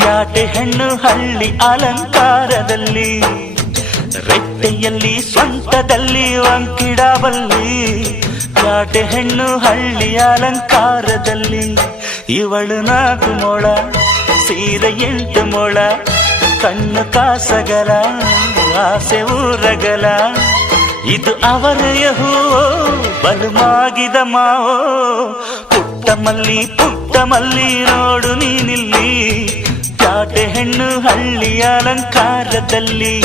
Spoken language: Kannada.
ಪ್ಯಾಟೆ ಹೆಣ್ಣು ಹಳ್ಳಿ ಅಲಂಕಾರದಲ್ಲಿ, ರೆಟ್ಟೆಯಲ್ಲಿ ಸ್ವಂತದಲ್ಲಿ ವಂಕಿಡಬಲ್ಲಿ. ಪ್ಯಾಟೆ ಹೆಣ್ಣು ಹಳ್ಳಿ ಅಲಂಕಾರದಲ್ಲಿ, ಇವಳು 4 ಮೊಳ ಸೀರೆ 8 ಮೊಳ, ಕಣ್ಣು ಕಾಸಗಲ ಆಸೆ ಊರಗಲ. ಇದು ಅವರೆಯ ಹೂವೋ ಬಲುಮಾಗಿದ ಮಾವೋ, ಪುಟ್ಟ ಮಲ್ಲಿ ನೋಡು ನೀನಿಲ್ಲಿ. ಪ್ಯಾಟೆ ಹೆಣ್ಣು ಹಳ್ಳಿ ಅಲಂಕಾರದಲ್ಲಿ.